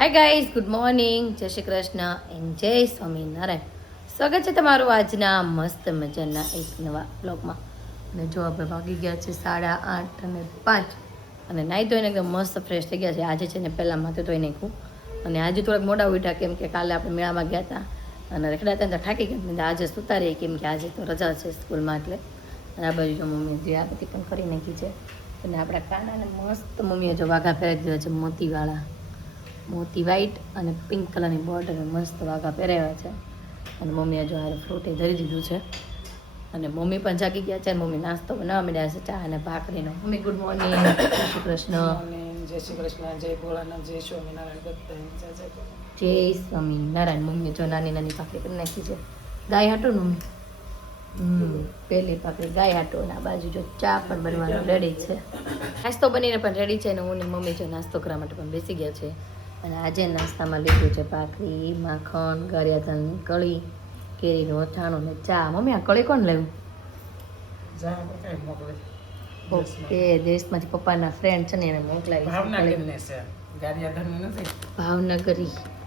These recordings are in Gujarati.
હાય ગાઈઝ, ગુડ મોર્નિંગ, જય શ્રી કૃષ્ણ એન્ડ જય સ્વામિનારાયણ. સ્વાગત છે તમારું આજના મસ્ત મજાના એક નવા બ્લોગમાં. અને જો આપણે વાગી ગયા છે 8:30 અને 5 અને નાહી ધોઈને એકદમ મસ્ત ફ્રેશ થઈ ગયા છે. આજે છે ને પહેલાં માથે ધોઈ નાખ્યું અને આજે થોડાક મોડા ઉઠ્યા કેમ કે કાલે આપણે મેળામાં ગયા હતા અને રખડા હતા તો થાકી ગયા. આજે સુતા રહીએ કેમ કે આજે તો રજા છે સ્કૂલમાં એટલે. અને આ બાજુ જો મમ્મીએ જે આ બધી પણ કરી નાખી છે અને આપણા કાનાને મસ્ત મમ્મીએ જો વાઘા પહેરાવી દીધા છે મોતીવાળા. મોતી વ્હાઈટ અને પિંક કલરની બોર્ડર મસ્ત વાઘા પહેરાવ્યા છે. અને મમ્મીએ જો આ ફ્રૂટે ધરી દીધું છે અને મમ્મી પણ જાગી ગયા છે અને મમ્મી નાસ્તો બનાવવા માંડ્યા છે, ચા અને ભાખરીનો. મમ્મી ગુડ મોર્નિંગ, જય શ્રી કૃષ્ણ. જય શ્રી કૃષ્ણ, જય ભોળાનાથ, જય સ્વામિનારાયણ. જય સ્વામિનારાયણ. મમ્મીએ જો નાની નાની ભાખરી કરી નાખી છે ગાય હાટો ને મમ્મી. પહેલી ભાખરી ગાય હાટો અને આ બાજુ જો ચા પણ બનવાનું રેડી છે. નાસ્તો બનીને પણ રેડી છે અને હું ને મમ્મી જો નાસ્તો કરવા માટે પણ બેસી ગયા છે. અને આજે નાસ્તામાં લીધું છે ભાખરી, માખણ, ગારિયાધાનની કળી, કેરીનું અથાણું ને ચા. મમ્મી આ કળી કોણ લેવું? ઓકે, દેશમાંથી પપ્પાના ફ્રેન્ડ છે ને એને મોકલાવી.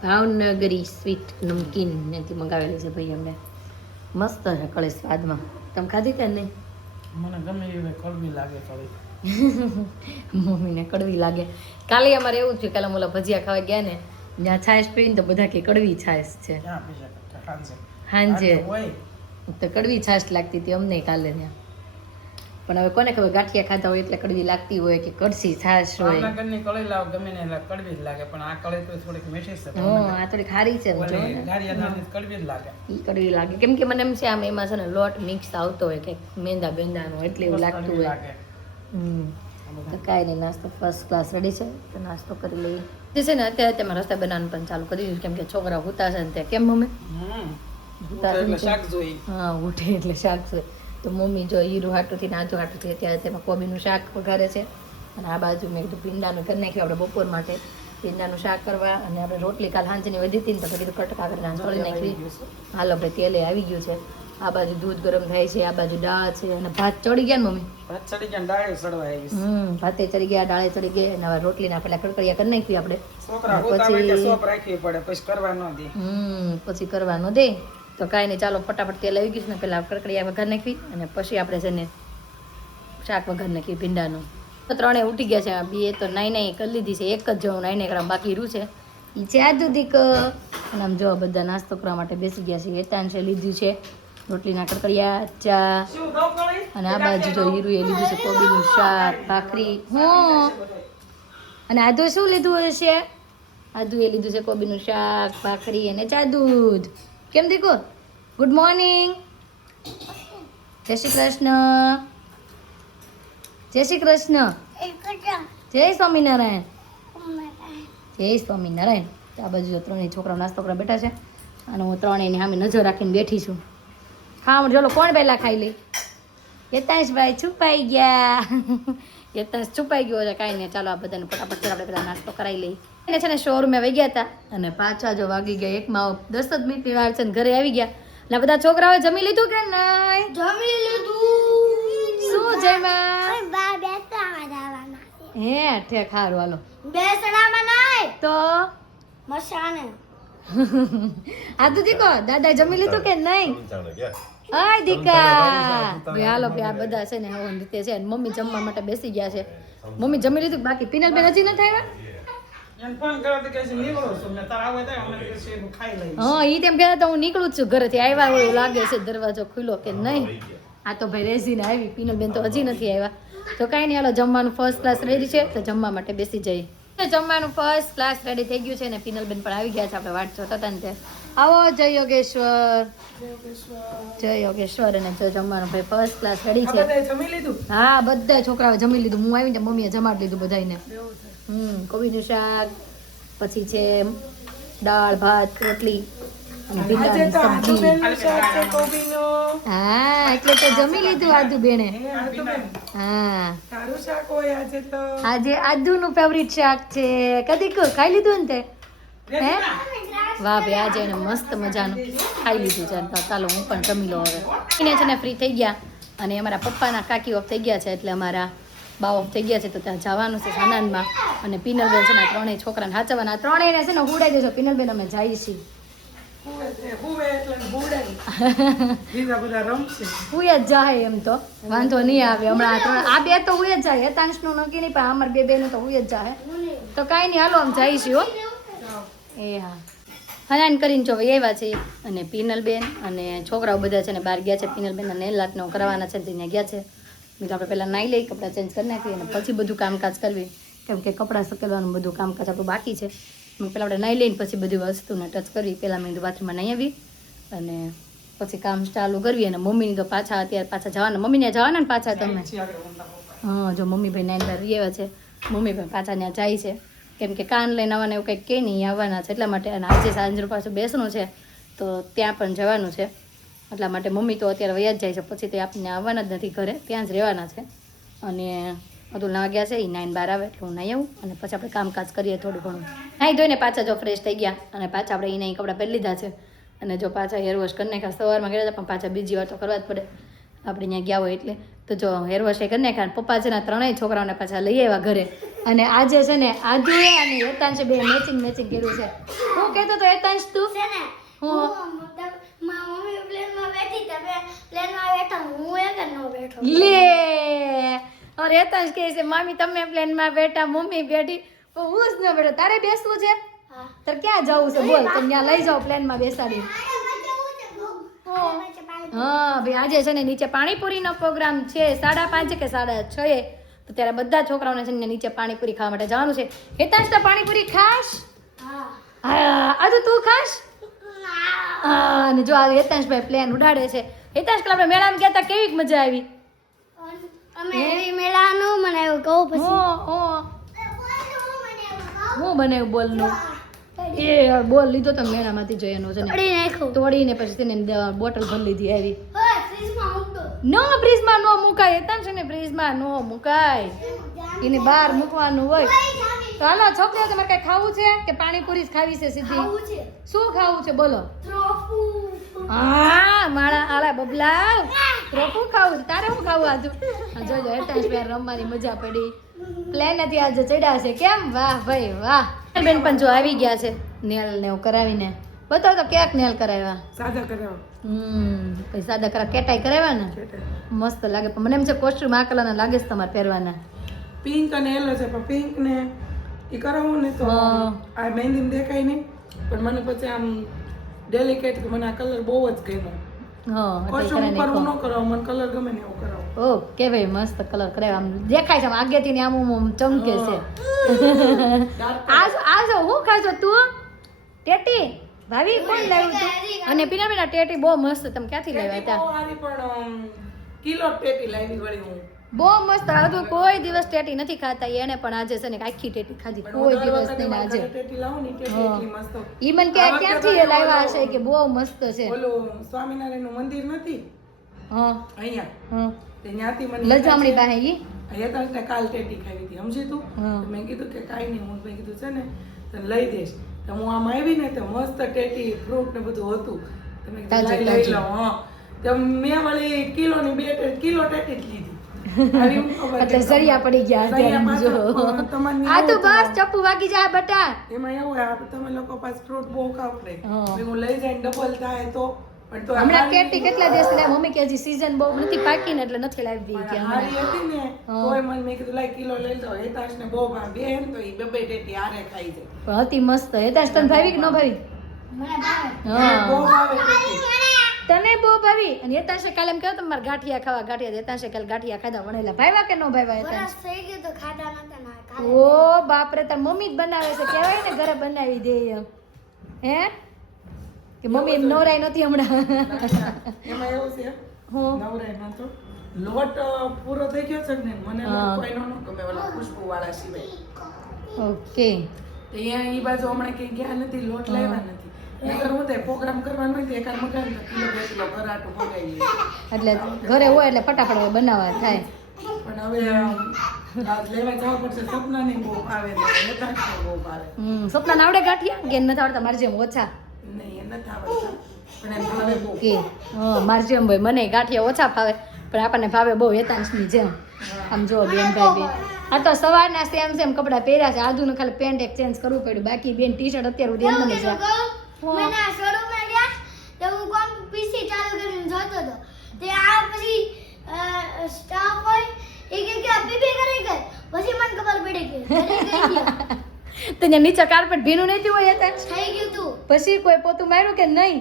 ભાવનગરી સ્વીટ નમકીન ત્યાંથી મંગાવેલી છે ભાઈ અમને. મસ્ત છે કળી સ્વાદમાં. તમે ખાધી કે નહીં? મને ગમે એવી કડવી લાગે કળી. મમ્મીને કડવી લાગે. કાલે અમારે એવું થયું, કાલે ઓલા ભજીયા ખાવા ગયા ને ત્યાં છાશ પીને તો બધા કે કડવી છાશ છે. હાંજે તો કડવી છાશ લાગતી હતી અમને કાલે ત્યાં. પણ હવે કોને ખબર, ગાંઠિયા ખાધા હોય એટલે કડવી લાગતી હોય કે કડસી છાશ હોય. ભાવનગરની કળી લાવ ગમે ને એટલે કડવી જ લાગે, પણ આ કળી તો થોડીક મીઠી છે. આ થોડી ખારી છે. ગારિયાધાનની કડવી જ લાગે. ઈ કડવી લાગે કેમ કે મને એમ છે આમ એમાં છે ને લોટ મિક્સ આવતો હોય કે મેંદા બેંદાનો એટલે એવું લાગતું હોય. તો કાંઈ નહીં, નાસ્તો ફર્સ્ટ ક્લાસ રેડી છે તો નાસ્તો કરી લઈએ. જે છે ને અત્યારે તેમાં રસ્તા બનાવવાનું પણ ચાલુ કરી દીધું કેમ કે છોકરા હુતા છે ને ત્યાં. કેમ મમ્મી? હા, ઉઠે એટલે શાક જોઈએ. તો મમ્મી જો હીરું હાટુથી નાજુ હાટુથી અત્યારે તેમાં કોબીનું શાક વઘારે છે અને આ બાજુ મેં કીધું ભીંડાનું કરી નાખ્યું આપણે બપોર માટે. ભીંડાનું શાક કરવા અને આપણે રોટલી કાલ સાંજની વધી હતી ને તો કીધું કટકા કરીને તળી નાખી. હાલો ભાઈ તેલે આવી ગયું છે. આ બાજુ દૂધ ગરમ થાય છે, આ બાજુ દાળ છે અને ભાત ચડી ગયા ને મમ્મી? ભાત ચડી ગયા, દાળે ચડવા આવી. ભાતે ચડી ગયા, દાળે ચડી ગયા અને હવે રોટલીના પેલા કડકડિયા કરી નાખી આપણે. પછી કરવા ન દે તો કાંઈ નહીં, ચાલો ફટાફટ તેલ આવી ગયું છે ને પેલા કડકડિયા વઘાર નાખી અને પછી આપણે છે ને શાક વઘાર નાખી ભીંડાનું. તો ત્રણે ઉઠી ગયા છે. બે તો નાઈ કરી લીધી છે, એક જ જણું નાઈને એકડા બાકી રહ્યું છે એ છે આ દૂધીક. અને આમ જો બધા નાસ્તો કરવા માટે બેસી ગયા છે. હેતાંશે લીધું છે રોટલીના કડકડિયા, ચા અને આ બાજુ જો હીરુએ લીધું છે કોબીનું શાક, ભાખરી. અને આદુ શું લીધું હશે? આદુએ લીધું છે કોબીનું શાક, ભાખરી અને ચા દૂધ. કેમ દીકો? ગુડ મોર્નિંગ, જય શ્રી કૃષ્ણ, જય શ્રી કૃષ્ણ, જય સ્વામિનારાયણ, જય સ્વામિનારાયણ. આ બાજુ ત્રણેય છોકરાઓ નાસ્તો કરવા બેઠા છે અને હું ત્રણેયની સામે નજર રાખીને બેઠી છું. ખાવાનું ચલો કોણ પહેલા ખાઈ લે? યતાંશભાઈ છુપાઈ ગયા. યતાંશ છુપાઈ ગયો છે. કાંઈ નહીં, ચાલો આ બધાને ફટાફટ આપણે પેલા નાસ્તો કરાવી લઈએ. એને છે ને શોરૂમે વહી ગયા હતા અને પાછા જો વાગી ગયા 1 10 જ મિનિટની વાર છે ને ઘરે આવી ગયા. એટલે બધા છોકરાઓએ જમી લીધું કે નહીં? જમી લીધું. શું જમ્યા? બા બેસણામાં જવાના છે. હે ઠેક, સારું હાલો. બેસણામાં નહીં તો મસાને. આ તો દીકો દાદા જમી લીધું કે નહીં? હાય દીકા. હાલો બે આ બધા છે ને હવે રીતે છે અને મમ્મી જમવા માટે બેસી ગયા છે. મમ્મી જમી લીધું બાકી પિનલબેન હજી નથી આવ્યા? હા, ઈ તેમ કહેતા તો હું નીકળું જ છું ઘરેથી. આવ્યા હોય એવું લાગે છે, દરવાજો ખુલ્લો કે નહીં. આ તો ભાઈ રેઝીને આવી, પિનલબેન તો હજી નથી આવ્યા. તો કાંઈ નહીં, હાલો જમવાનું ફર્સ્ટ ક્લાસ રેડી છે તો જમવા માટે બેસી જઈએ. જમવાનું ફર્સ્ટ ક્લાસ રેડી થઈ ગયું છે ને પિનલબેન પણ આવી ગયા છે. આપણે વાટ જોતા હતા ને ત્યાં. આવો જય યોગેશ્વર, જય યોગેશ્વર. અને જો જમવાનું ભાઈ ફર્સ્ટ ક્લાસ રેડી છે. હા, બધા છોકરાઓ જમી લીધું. હું આવીને મમ્મીએ જમાડી લીધું બધાને. કોબીનું શાક, પછી છે દાળ ભાત રોટલી અને ભીંડાની સબ્જી. હા, એટલે તો જમી લીધું આદુ બેને. હા, આજે આદુનું ફેવરિટ શાક છે. કદી ખાઈ લીધું ને તે? હે વાહ ભાઈ, આજે એને મસ્ત મજાનું ખાઈ લીધું છે. તો ચાલો હું પણ જમી લઉં હવે. એને છે ને ફ્રી થઈ ગયા અને અમારા પપ્પાના કાકી ઓફ થઈ ગયા છે એટલે અમારા બા ઓફ થઈ ગયા છે તો ત્યાં જવાનું છે સાનાનમાં અને પિનલબેન છે ને આ ત્રણેય છોકરાને સાચવવાના ત્રણેયને છે ને હુડાઈ દેજો પિનલબેન અમે જઈએ છીએ હુવે એટલે હુડે બીજા બધા રમશે હુય જ જાય એમ તો વાંધો નહીં આવે હમણાં આ બે તો હુય જ જાય હેતાંશનું નક્કી નહીં પણ અમાર બે બેનું તો હુય જ જાય તો કાંઈ નહીં હાલો આમ જઈશું હો એ હા હનાન કરીને જો આવ્યા છે અને પિનલબેન અને છોકરાઓ બધા છે ને બહાર ગયા છે પિનલબેનના નેલ આર્ટનો કરવાના છે ત્યાં ગયા છે મેં તો આપણે પહેલાં નાહી લઈ કપડાં ચેન્જ કરી નાખીએ અને પછી બધું કામકાજ કરવી કેમ કે કપડાં સકેલવાનું બધું કામકાજ આપણું બાકી છે મેં પહેલાં આપણે નાહી લઈને પછી બધી વસ્તુને ટચ કરવી પહેલાં મેં બાથરૂમમાં નાહી આવી અને પછી કામ ચાલુ કરવી અને મમ્મીની તો પાછા અત્યારે પાછા જવાના મમ્મીને જવાના ને પાછા તમે હા જો મમ્મી ભાઈ નાઈન બાર આવ્યા છે મમ્મી ભાઈ પાછા ત્યાં જાય છે કેમ કે કાન લઈને આવવાના એવું કંઈક કે નહીં આવવાના છે એટલા માટે અને આજે સાંજનું પાછું બેસવાનું છે તો ત્યાં પણ જવાનું છે એટલા માટે મમ્મી તો અત્યારે વયા જ જાય છે પછી તે આપણને આવવાના જ નથી ઘરે ત્યાં જ રહેવાના છે અને અતુલ ના ગયા છે એ 9-12 આવે એટલે હું નહીં આવું અને પછી આપણે કામકાજ કરીએ થોડું ઘણું નાહી ધોઈને પાછા જો ફ્રેશ થઈ ગયા અને પાછા આપણે એને કપડાં પહેરી લીધા છે અને જો પાછા હેર વોશ કરી નાખ્યા સવારમાં ગયા હતા પણ પાછા બીજી વાર તો કરવા જ પડે આપણે ત્યાં ગયા હોય એટલે તો જો હેર વોશ એ કરી નાખ્યા અને પપ્પા છે ને ત્રણેય છોકરાઓને પાછા લઈ આવ્યા ઘરે અને આજે છે ને આદુએ અને હેતાંશે બે મેચિંગ કર્યું છે હું કહેતો તો હેતાંશ તું છે ને હું મમ્મી પ્લેનમાં બેઠી તમે પ્લેનમાં બેઠા હું એક જ ન બેઠો લે અરે હેતાંશ કહે છે મામી તમે પ્લેનમાં બેઠા મમ્મી બેઠી પણ હું જ ન બેઠો તારે બેસવું છે હા તારે ક્યાં જવું છે બોલ તમે ત્યાં લઈ જાઓ પ્લેનમાં બેસાડી હા ભાઈ આજે છે ને નીચે પાણીપુરીનો પ્રોગ્રામ છે 5:30 કે 6:30 તો ત્યારે બધા છોકરાઓને છે ને નીચે પાણીપુરી ખાવા માટે જવાનું છે હેતાંશ તો પાણીપુરી ખાશ હા હા આજે તું ખાશ હા અને જો આ હેતાંશભાઈ પ્લેન ઉડાડે છે હેતાંશ આપણે મેળામાં ગયા હતા કેવી મજા આવી અમે એવી મેળાનું બનાવ્યું કહું પછી હું બનાવ્યું બોલનું એ બોલ લીધો તો મેળામાંથી જોઈ એનો છે ને તોડી નાખ્યું તોડીને પછી તેને બોટલ ભરી લીધી આવી ઓય ફ્રીજમાં મૂક દો નો ફ્રીજમાં નો મુકાય હેતાંશ ને ફ્રીજમાં નો મુકાય એને બહાર મૂકવાનું હોય તો હાલો છોકરીઓ તમારે કઈ ખાવું છે કે પાણીપુરી જ ખાવી છે સીધી ખાવું છે શું ખાવું છે બોલો ટ્રોફુ હા મારા આલા બબલા રોકું ખાવું છે તારે શું ખાવું આજુ જોજો હેતાંશ ભાઈ રમવાની મજા પડી પ્લેન હતી આજે ચડ્યા છે કેમ વાહ ભાઈ વાહ બેન પણ જો આવી ગયા છે નેલ ને એવું કરાવીને બતાવો તો ક્યાંક નેલ કરાવ્યા સાદા કરાવો પછી સાદા કરા કેટાઈ કરાવ્યા ને મસ્ત લાગે પણ મને એમ છે કોસ્ટ્યુમ આ કલરના લાગે છે તમારે પહેરવાના પિંક અને યલો છે પણ પિંક ને એ કરાવું ને તો આ મહેંદી દેખાય નહીં પણ મને પછી આમ ડેલિકેટ મને આ કલર બહુ જ ગમ્યો હા કોસ્ટ્યુમ ઉપર હું ન કરાવું મને કલર ગમે ને એવું કરાવું ઓકે ભાઈ મસ્ત કલર કરાવ્યા આમ દેખાય છે આમ આગેથી ને આમ ચમકે છે આજો હું ખાશો તું ટેટી ભાભી કોણ લાવ્યું તું અને પીના ટેટી બહુ મસ્ત તમે ક્યાંથી લાવ્યા હતા આની પણ કિલો ટેટી લાવી વળી હું બહુ મસ્ત હતું કોઈ દિવસ ટેટી નથી ખાતા એને પણ આજે છે ને આખી ટેટી ખાધી કોઈ દિવસ નહીં આજે ટેટી લાવું ને ટેટી એટલી મસ્ત ઈ મન કે ક્યાંથી એ લાવ્યા હશે કે બહુ મસ્ત છે ઓલું સ્વામિનારાયણ નું મંદિર નથી હા અહીંયા હા તે ત્યાંથી મને લજામણી પાસે ઈ હેતાંશને કાલ ટેટી ખાવી હતી સમજી તું હા. તો મેં કીધું કે કાંઈ નહીં હું મેં કીધું છે ને તને લઈ દઈશ તો હું આમ આવી ને તો મસ્ત ટેટી ફ્રૂટ ને બધું હતું તો મેં કીધું તાજું, લઈ તાજું. લઉં હા તો મેં વળી કિલો ટેટી જ લીધી આવી હું ખબર એટલે કે સરિયા પડી ગયા સરિયા અત્યારે જો પાછળ તમારે આ તો એવું બસ હતું. ચપ્પુ વાગી જાય બટા એમાં એવું હોય આપણે તમે લોકો પાસે ફ્રૂટ બહુ ખાવ પડે હા. મેં હું લઈ જઈને ડબલ થાય તો પણ તો હમણાં હારી- કેટી કેટલા દિવસ લાવી મમ્મી કે હજી સીઝન બહુ નથી પાકી ને એટલે નથી લાવી કે પણ હમણાં હારી હતી ને હા. તોય મને મેં કીધું લાય કિલો લઈ જાઓ હેતાશને બહુ ભાવે બેન તો ઈ બે ટેટી હારે ખાઈ જાય પણ હતી મસ્ત હેતાશ તને ભાવી કે ન ભાવી મને ભાવે હા બહુ ભાવે ટેટી તને બહુ ભાવી અને હેતાશે કાલે એમ કહ્યું તમારે ગાંઠિયા ખાવા ગાંઠિયા હેતાશે કાલે ગાંઠિયા ખાધા વણેલા ભાવ્યા કે ન ભાવ્યા હેતાશ વરસ થઈ ગયું તો ખાધા નતા ના કાલે ઓ બાપરે તાર મમ્મી જ બનાવે છે કહેવાય ને ઘરે બનાવી દે એમ હે કે મમ્મી એમ નવરાઈ નથી હમણાં એમાં એવું છે હું નવરાય નતો લોટ પૂરો થઈ ગયો છે ને મને હા. લોટ કોઈ નો ગમે ઓલા ખુશ્બુ વાળા સિવાય ઓકે તો અહીંયા ઈ બાજુ હમણાં કઈ ગયા નથી લોટ લાવ્યા નથી નકર હું તે પ્રોગ્રામ કરવાનો હોય તો એકાદ મગાવી તો કિલો 2 કિલો પરાઠું મગાવી લઈએ એટલે ઘરે હોય એટલે ફટાફટ બનાવવા થાય પણ હવે આજ લેવા જવા પડશે સપનાને બહુ ભાવે ને હેતાશને બહુ ભાવે સપના આવડે ગાંઠિયા કે નથી આવડતા મારે જેમ ઓછા નહીં એ નથી આવડતા પણ એમ ભાવે બહુ કે મારે જેમ ભાઈ મને ગાંઠિયા ઓછા ભાવે પણ આપણને ભાવે બહુ હેતાંશની જેમ આમ જો બેનભાઈ બે આ તો સવારના સેમ કપડાં પહેર્યા છે. આધુને ખાલી પેન્ટ એક ચેન્જ કરવું પડ્યું, બાકી બેન ટી શર્ટ અત્યારે સુધી એમ જ છે. મને આ શોરૂમમાં ગયા તો હું કોમ પીસી ચાલુ કરીને જોતો હતો. તે આ પછી સ્ટાફ હોય એ કે આ પીપી કરી ગઈ. પછી મને ખબર પડી કે કરી ગઈ છે. તો ત્યાં નીચે કાર્પેટ ભીનું નહીં થયું હોય હતા? થઈ ગયું તું. પછી કોઈ પોતું માર્યું કે નહીં?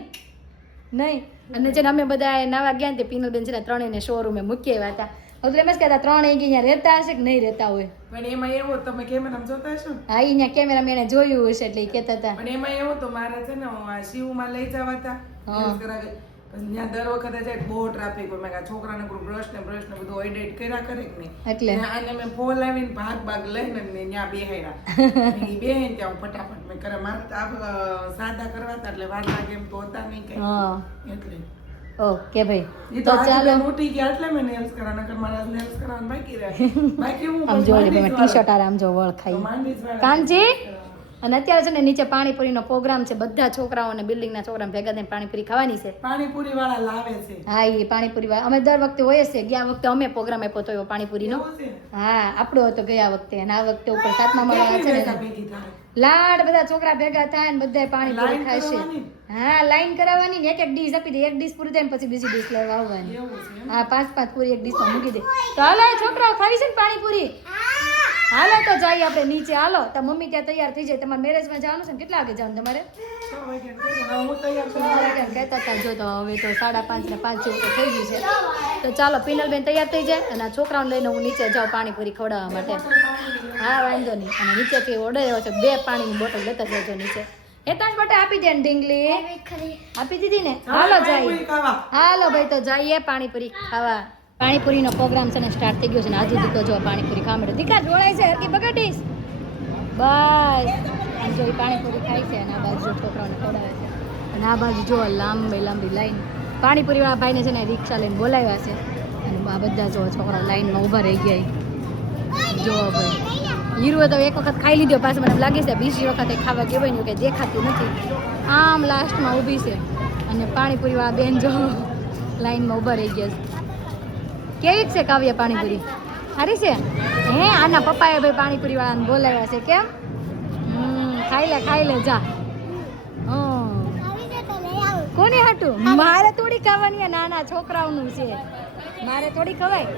અને છે ને અમે બધા નવા ગયા ને તે પિનલબેન છે ને ત્રણેયને શોરૂમે મૂકી આવ્યા હતા. હવે એમ જ કહેતા ત્રણેય અહીંયા રહેતા હશે કે નહીં રહેતા હોય. પણ એમાં એવું તમે કેમેરામાં જોતા હશો ને? હા અહીંયા કેમેરા મેં જોયું હશે એટલે એ કહેતા હતા. પણ એમાં એવું તો મારે છે ને હું આ શિવમાં લઈ જવા હતા હા. પછી ત્યાં દર વખતે જાય બહુ ટ્રાફિક હોય. મેં છોકરાને બ્રશ ને બધું એડિટ કર્યા કરે કે નહીં એટલે આને મેં ફોન લાવીને ભાગ લઈને ને ત્યાં બેહાડ્યા. ઈ બેહીને ત્યાં હું ફટાફટ મેં કરે મારે તો આ સાદા કરવા હતા એટલે વાર લાગે એમ તો હતા નહીં કઈ. હા એટલે ઓકે ભાઈ ઈ તો તો ચાલો ચાલો ઉઠી ગયા એટલે મેં નેલ્સ કરાવવાના કર મારા નેલ્સ કરાવવાનું બાકી રહે. બાકી હું આમ જો ટી શર્ટ આરામ જો વળ તો ખાઈ માંડીશ વાળા. કાનજી અને અત્યારે છે ને નીચે પાણીપુરીનો પ્રોગ્રામ છે. બધા છોકરાઓને બિલ્ડિંગના છોકરાને ભેગા થઈને પાણીપુરી ખાવાની છે. પાણીપુરી વાળા લાવે છે. હા એ પાણીપુરી વાળા અમે દર વખતે હોય છે. ગયા વખતે અમે પ્રોગ્રામ આપ્યો હતો એવો પાણીપુરીનો. એવું છે? હા આપણો હતો ગયા વખતે અને આ વખતે ઉપર સાતમામાં વાળા છે કેટલી ને ભેગી થાય? લાડ બધા છોકરા ભેગા થાય ને બધા પાણીપુરી લાઈન ખાશે. કરવાની? હા લાઈન કરાવવાની ને એક એક ડીશ આપી દે. એક ડીશ પૂરી થાય ને પછી બીજી ડીશ લેવા આવવાની. એવું છે એમ? હા 5 પૂરી એક ડીશમાં મૂકી દે. તો હાલો એ છોકરાઓ ખાવી છે ને પાણીપુરી? હાલો તો જઈએ આપણે નીચે. હાલો તો મમ્મી ત્યાં તૈયાર થઈ જાય. તમારે મેરેજમાં જવાનું છે ને કેટલા વાગે જવાનું તમારે? 6 વાગ્યાને કહી દો. હું તૈયાર છું. કહેતા હતા જો તો હવે તો 5:30 ને 5 જેવું તો થઈ ગયું છે. તો ચાલો પિનલબેન તૈયાર થઈ જાય અને આ છોકરાઓને લઈને હું નીચે જાઉં પાણીપુરી ખવડાવવા માટે. હા વાંધો નહીં. અને નીચેથી ઓર્ડર આવ્યો છે 2 પાણીની બોટલ લેતા જજો નીચે. એતાજ માટે આપી દે ને ઢીંગલી. ખરી આપી દીધી ને? હાલો જઈએ. પાણીપુરી ખાવા. હાલો ભાઈ તો જઈએ પાણીપુરી ખાવા. પાણીપુરીનો પ્રોગ્રામ છે ને સ્ટાર્ટ થઈ ગયો છે ને આજુ દીકો જો પાણીપુરી ખાવા માટે. દીકા જોડાય છે હરકી બગાડીશ બસ. આમ જો ઈ પાણીપુરી ખાય છે અને આ બાજુ જો છોકરાઓને ખવડાવે છે અને આ બાજુ જો લાંબી લાઈન. પાણીપુરી વાળા ભાઈને છે ને રિક્ષા લઈને બોલાવ્યા છે અને આ બધા જો છોકરા લાઈનમાં ઊભા રહી ગયા. જો ભાઈ હીરુએ તો એક વખત ખાઈ લીધો પાછું મને લાગે છે બીજી વખત ખાવા ગયો હોય ને કે દેખાતું નથી. આમ લાસ્ટમાં ઊભી છે અને પાણીપુરી વાળા બેન જો લાઈનમાં ઊભા રહી ગયા છે. કેવી છે કાવ્ય પાણીપુરી? સારી છે હે? આના પપ્પાએ ભાઈ પાણીપુરી વાળાને બોલાવ્યા છે. કેમ? ખાઈ લે જા. આવી છે તો લઈ આવું. કોને હાટું? મારે થોડી ખાવાની. આ નાના છોકરાઓનું છે, મારે થોડી ખવાય.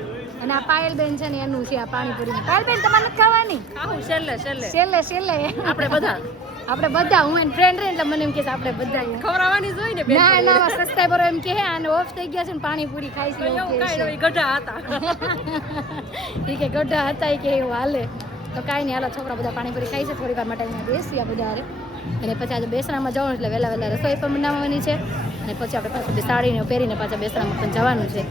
અને આ પાયલબેન છે ને એનું છે આ પાણીપુરી. પાયલબેન તમારે નથી ખાવાની? છેલ્લે આપણે બધા હું એની ફ્રેન્ડ રહે એટલે મને એમ કે છે આપણે બધા ખવડાવવાની જ હોય ને બેન. ના નવા સબસ્ક્રાઈબરો એમ કે આને ઓફ થઈ ગયા છે ને પાણીપુરી ખાય છે એવું એવું કહે કાંઈ છે. નહીં, ગઢા હતા. ઈ કે ગઢા હતા ઈ કે એવું હાલે. તો કાંઈ નહીં હાલો છોકરા બધા પાણીપુરી ખાય છે. થોડી વાર માટે અહીંયા બેસી આ બધા હારે. અને પછી આજે બેસણામાં જવાનું એટલે વહેલા રસોઈ પણ બનાવવાની છે અને પછી આપણે પાછું સાડીને પહેરીને પાછા બેસણામાં પણ જવાનું છે.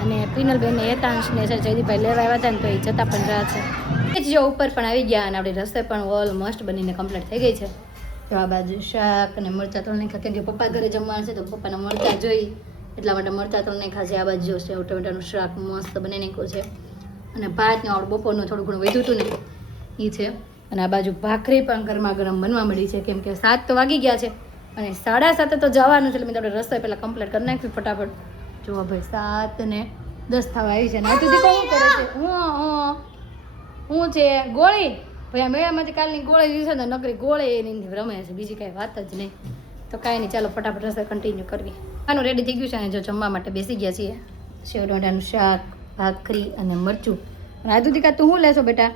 અને પિનલબેનને હેતાંશને છે જયદીપભાઈ લેવા આવ્યા હતા ને તો એ જતા પણ રહ્યા છે. એ જ જો ઉપર પણ આવી ગયા અને આપણી રસોઈ પણ ઓલમોસ્ટ બનીને કમ્પ્લીટ થઈ ગઈ છે. તો આ બાજુ શાક અને મરચાં તળ નાખ્યા કેમ કે પપ્પા ઘરે જમવાનું છે તો પપ્પાના મરચાં જોઈ એટલા માટે મરચાં તળ નાખ્યા છે. આ બાજુ જો સેવ ટમેટાનું શાક મસ્ત બનાવી નાખ્યું છે અને ભાતને આવડું બપોરનું થોડું ઘણું વધ્યું હતું ને એ છે. અને આ બાજુ ભાખરી પણ ગરમા ગરમ બનવા મળી છે કેમ કે 7 તો વાગી ગયા છે અને 7:30 તો જવાનું છે એટલે મેં આપણે રસોઈ પહેલાં કમ્પ્લીટ કરી નાખ્યું ફટાફટ. જુઓ ભાઈ 7 ને 10 થવા આવી છે ને આ સુધી કોણ કરે છે? હું છે ગોળી ભાઈ. આ મેળામાંથી કાલની ગોળી લીધી છે ને નકરી ગોળી એની રમે છે, બીજી કાંઈ વાત જ નહીં. તો કાંઈ નહીં ચાલો ફટાફટ રસોઈ કન્ટિન્યુ કરવી. આનું રેડી થઈ ગયું છે અને જો જમવા માટે બેસી ગયા છીએ. સેવ ટમેટાનું શાક, ભાખરી અને મરચું. અને આ દૂધી તું શું લેશો બેટા?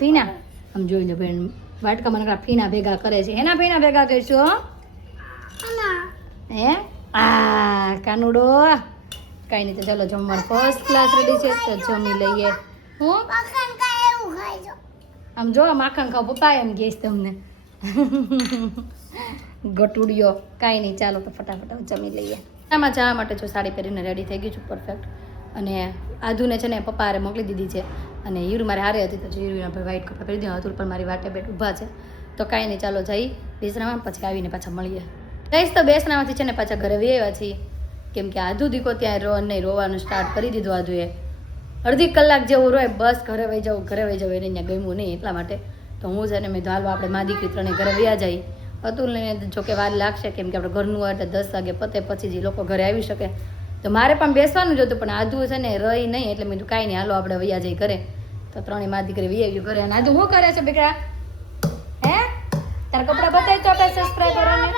ફીના. આમ જોઈ લો બેન વાટકામાં નકરા ફીના ભેગા કરે છે. એના ફીના ભેગા કરશો હે? આ કાનુડો. કાંઈ નહીં તો ચાલો જમવાનું ફર્સ્ટ ક્લાસ રેડી છે તો જમી લઈએ. હું મખણ કાંઈ એવું ખાઈ જો. આમ જો માખણ ખાવ પપ્પા એમ કહેશ તમને. ગટુડિયો. કાંઈ નહીં ચાલો તો ફટાફટ જમી લઈએ. આમાં જવા માટે જો સાડી પહેરીને રેડી થઈ ગઈ છું પરફેક્ટ. અને આધુને છે ને પપ્પા હારે મોકલી દીધી છે અને હીરુ મારે હારે હતી તો હીરુના ભાઈ વ્હાઈટ કપડાં પહેરી દીધા. અતુલ પણ મારી વાટે બેઠ ઊભા છે. તો કાંઈ નહીં ચાલો જઈ બેસણામાં પછી આવીને પાછા મળીએ. જઈશ તો બેસણામાંથી છે ને પાછા ઘરે આવ્યા છીએ કેમ કે આધુ દીકો ત્યાં નહીં રોવાનું સ્ટાર્ટ કરી દીધું. આધુએ અડધી કલાક જેવું રોય બસ ઘરે વહી જાઉં એને અહીંયા ગમ્યું નહીં એટલા માટે. તો હું છે ને મેં હાલવા આપણે મા દીકરી ત્રણે ઘરે વ્યા જાય. અતુલને જો કે વાર લાગશે કેમ કે આપણે ઘરનું હોય એટલે 10 વાગે પતે પછી જ લોકો ઘરે આવી શકે. તો મારે પણ બેસવાનું જ હતું પણ આધું છે ને રહી નહીં એટલે મેં કીધું કાંઈ નહીં હાલો આપણે વૈયા જઈ કરે તો ત્રણેય માં દીકરી વૈયા કરે અને આધું શું કરે છે બેકરા હે તારા કપડાં બતાવી તો આપણે સબસ્ક્રાઈબરોને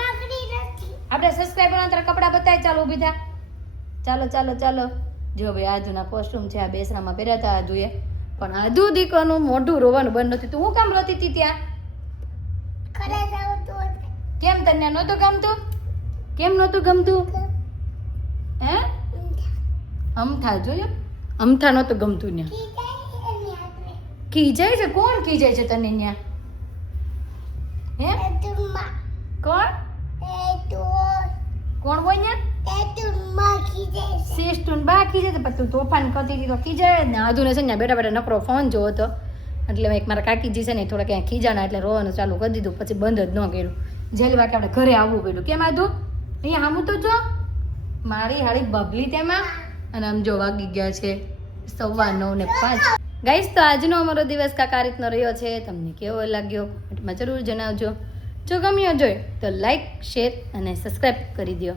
આપણે સબસ્ક્રાઈબરોને તારા કપડાં બતાવી ચાલો ઊભી થા ચાલો ચાલો ચાલો જો ભાઈ આધુના કોસ્ટ્યુમ છે આ બેસરામાં પહેર્યા હતા આધુએ પણ આધુ દીકરાનું મોઢું રોવાનું બંધ નહોતું તું હું કામ રોતી હતી ત્યાં કેમ તને નહોતું ગમતું કેમ નહોતું ગમતું હે અમથા જોયું અમથા નહોતું ગમતું ને ખીજાય છે કોણ ખીજાય છે તને ત્યાં હે કોણ કોણ બોલ ને સિસ્ટુન બા ખીજાય છે પણ તું તોફાન કરતી હતી તો ખીજાય જ ને આધુને છે ને બેટા બેટા નકરો ફોન જોવો હતો એટલે એક મારા કાકીજી છે ને થોડા ક્યાં ખીજાણા એટલે રોવાનું ચાલુ કરી દીધું પછી બંધ જ ન કર્યું જેલી વાકે આપણે ઘરે આવવું પડ્યું કેમ આધુ અહીંયા હામું તો જો મારી હાળી બબલી તેમાં અને આમ જો વાગી ગયા છે 9:15 ગાઈસ તો આજનો અમારો દિવસ કાંઈક આ રીતનો રહ્યો છે તમને કેવો લાગ્યો કમેન્ટમાં જરૂર જણાવજો જો ગમ્યો જોઈએ તો લાઈક શેર અને સબસ્ક્રાઈબ કરી દો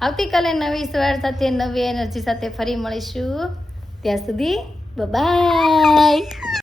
આવતીકાલે નવી સવાર સાથે નવી એનર્જી સાથે ફરી મળીશું ત્યાં સુધી બાય